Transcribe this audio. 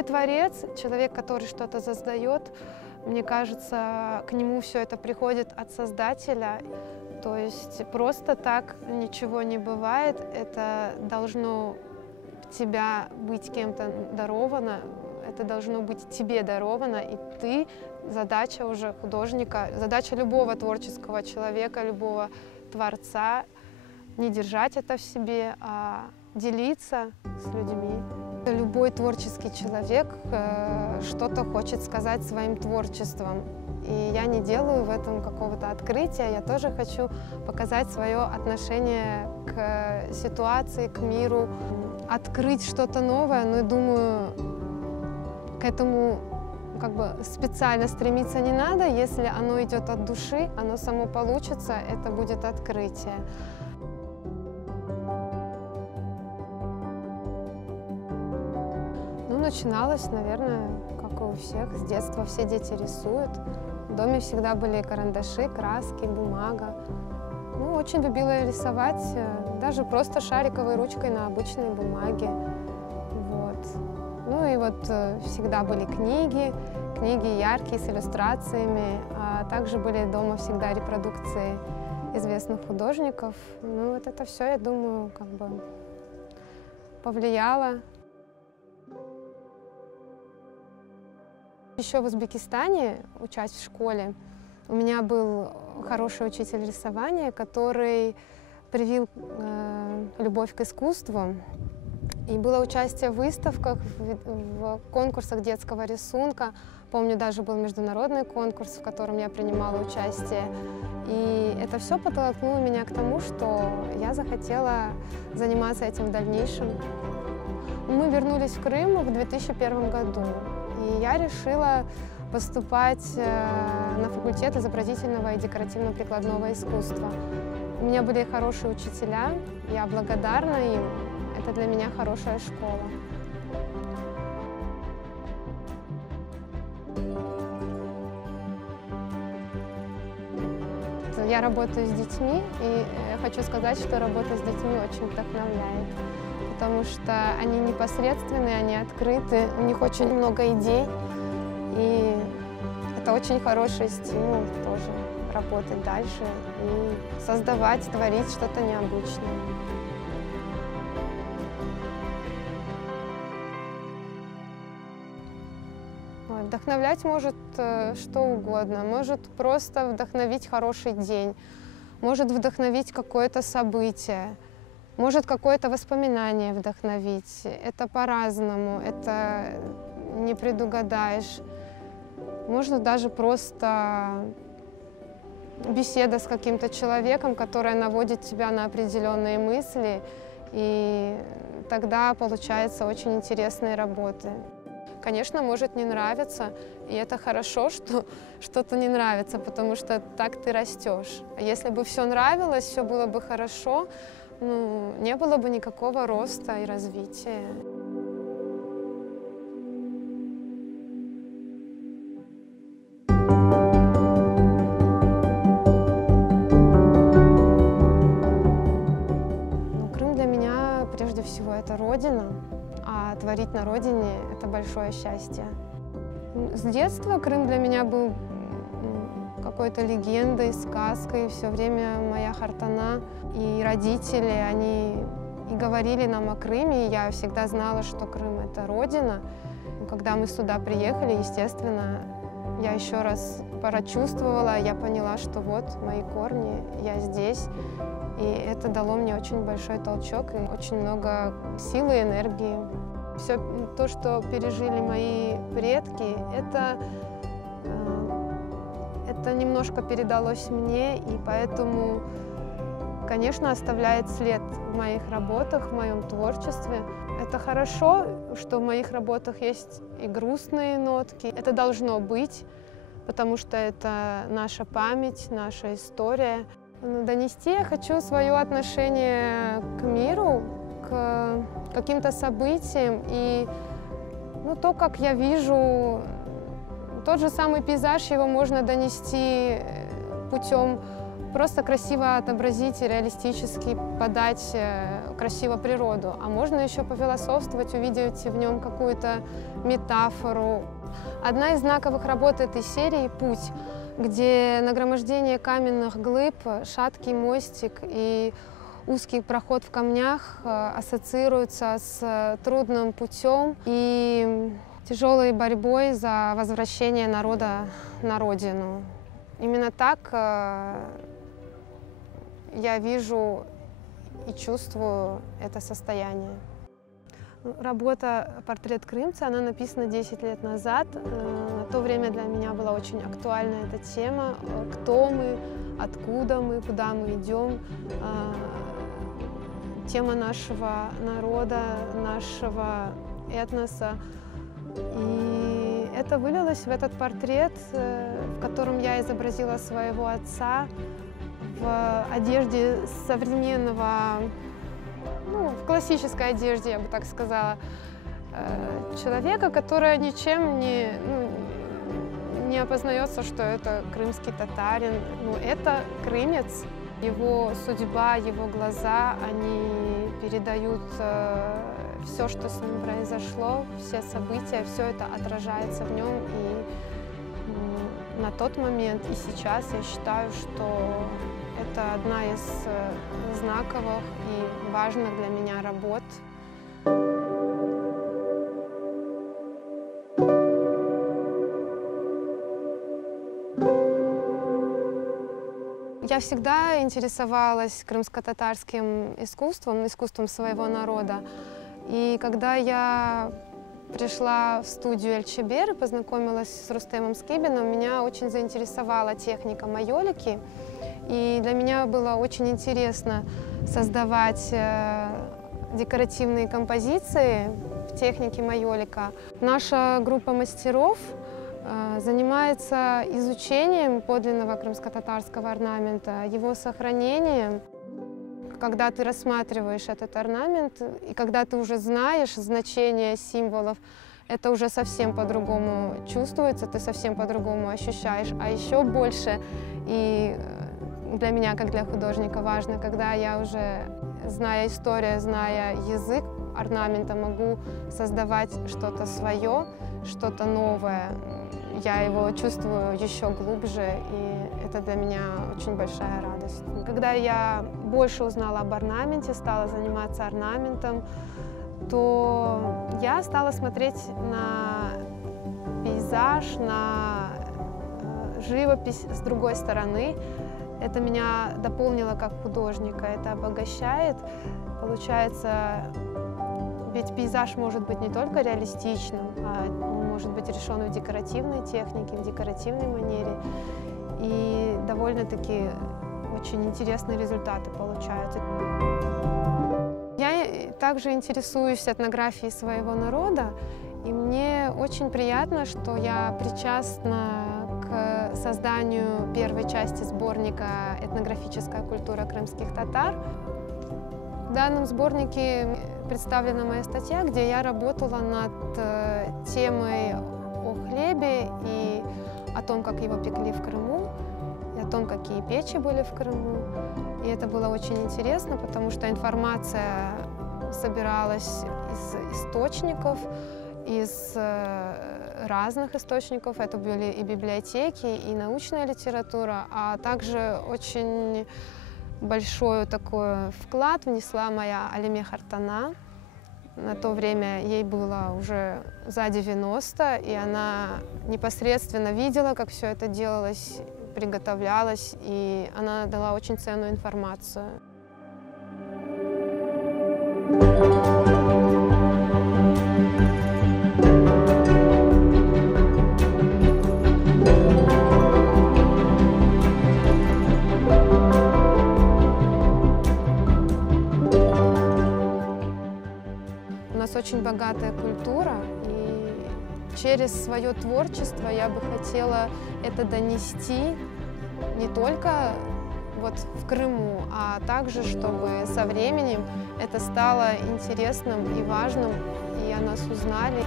Любой творец, человек, который что-то создает, мне кажется, к нему все это приходит от Создателя. То есть просто так ничего не бывает. Это должно тебя быть кем-то даровано, это должно быть тебе даровано, и ты, задача уже художника, задача любого творческого человека, любого творца, не держать это в себе, а делиться с людьми. Любой творческий человек что-то хочет сказать своим творчеством. И я не делаю в этом какого-то открытия, я тоже хочу показать свое отношение к ситуации, к миру, открыть что-то новое, но думаю, к этому как бы специально стремиться не надо. Если оно идет от души, оно само получится, это будет открытие. Ну, начиналось, наверное, как и у всех, с детства все дети рисуют. В доме всегда были карандаши, краски, бумага. Ну, очень любила рисовать, даже просто шариковой ручкой на обычной бумаге. Вот. Ну и вот всегда были книги яркие, с иллюстрациями, а также были дома всегда репродукции известных художников. Ну, вот это все, я думаю, как бы повлияло. Еще в Узбекистане, учась в школе, у меня был хороший учитель рисования, который привил любовь к искусству. И было участие в выставках, в конкурсах детского рисунка. Помню, даже был международный конкурс, в котором я принимала участие. И это все подтолкнуло меня к тому, что я захотела заниматься этим в дальнейшем. Мы вернулись в Крым в 2001 году. И я решила поступать на факультет изобразительного и декоративно-прикладного искусства. У меня были хорошие учителя, я благодарна им. Это для меня хорошая школа. Я работаю с детьми, и хочу сказать, что работа с детьми очень вдохновляет. Потому что они непосредственные, они открыты, у них очень много идей, и это очень хороший стимул тоже работать дальше и создавать, творить что-то необычное. Вдохновлять может что угодно, может просто вдохновить хороший день, может вдохновить какое-то событие. Может какое-то воспоминание вдохновить. Это по-разному, это не предугадаешь. Можно даже просто беседа с каким-то человеком, которая наводит тебя на определенные мысли, и тогда получаются очень интересные работы. Конечно, может не нравиться, и это хорошо, что что-то не нравится, потому что так ты растешь. А если бы все нравилось, все было бы хорошо, ну, не было бы никакого роста и развития. Ну, Крым для меня прежде всего это родина, а творить на родине – это большое счастье. С детства Крым для меня был какой-то легендой, сказкой. Все время моя хартана и родители, они и говорили нам о Крыме, и я всегда знала, что Крым – это родина. Когда мы сюда приехали, естественно, я еще раз прочувствовала, я поняла, что вот мои корни, я здесь. И это дало мне очень большой толчок и очень много силы и энергии. Все то, что пережили мои предки, это немножко передалось мне, и поэтому, конечно, оставляет след в моих работах, в моем творчестве. Это хорошо, что в моих работах есть и грустные нотки. Это должно быть, потому что это наша память, наша история. Донести я хочу свое отношение к миру, к каким-то событиям и то, как я вижу. Тот же самый пейзаж, его можно донести путем просто красиво отобразить и реалистически подать красиво природу, а можно еще пофилософствовать, увидеть в нем какую-то метафору. Одна из знаковых работ этой серии «Путь», где нагромождение каменных глыб, шаткий мостик и узкий проход в камнях ассоциируются с трудным путем и тяжелой борьбой за возвращение народа на родину. Именно так я вижу и чувствую это состояние. Работа «Портрет крымца», она написана 10 лет назад. На то время для меня была очень актуальна эта тема. Кто мы, откуда мы, куда мы идем. Тема нашего народа, нашего этноса. И это вылилось в этот портрет, в котором я изобразила своего отца в одежде современного, в классической одежде, я бы так сказала, человека, который ничем не опознается, что это крымский татарин. Это крымец. Его судьба, его глаза, они передают все, что с ним произошло, все события, все это отражается в нем. И на тот момент и сейчас я считаю, что это одна из знаковых и важных для меня работ. Я всегда интересовалась крымско-татарским искусством своего народа. И когда я пришла в студию «Эльчебер» и познакомилась с Рустемом Скибиным, меня очень заинтересовала техника майолики. И для меня было очень интересно создавать декоративные композиции в технике майолика. Наша группа мастеров занимается изучением подлинного крымско-татарского орнамента, его сохранением. Когда ты рассматриваешь этот орнамент, и когда ты уже знаешь значение символов, это уже совсем по-другому чувствуется, ты совсем по-другому ощущаешь. А еще больше, и для меня, как для художника, важно, когда я уже, зная историю, зная язык орнамента, могу создавать что-то свое, что-то новое. Я его чувствую еще глубже, и это для меня очень большая радость. Когда я больше узнала об орнаменте, стала заниматься орнаментом, то я стала смотреть на пейзаж, на живопись с другой стороны. Это меня дополнило как художника, это обогащает. Получается, ведь пейзаж может быть не только реалистичным, а может быть решен в декоративной технике, в декоративной манере. И довольно-таки очень интересные результаты получаются. Я также интересуюсь этнографией своего народа, и мне очень приятно, что я причастна к созданию первой части сборника «Этнографическая культура крымских татар». В данном сборнике представлена моя статья, где я работала над темой о хлебе и о том, как его пекли в Крыму, и о том, какие печи были в Крыму. И это было очень интересно, потому что информация собиралась из источников, из разных источников. Это были и библиотеки, и научная литература, а также очень большой такой вклад внесла моя Алиме Хартана. На то время ей было уже за 90, и она непосредственно видела, как все это делалось, приготовлялось, и она дала очень ценную информацию. У нас очень богатая культура, и через свое творчество я бы хотела это донести не только вот в Крыму, а также, чтобы со временем это стало интересным и важным, и о нас узнали.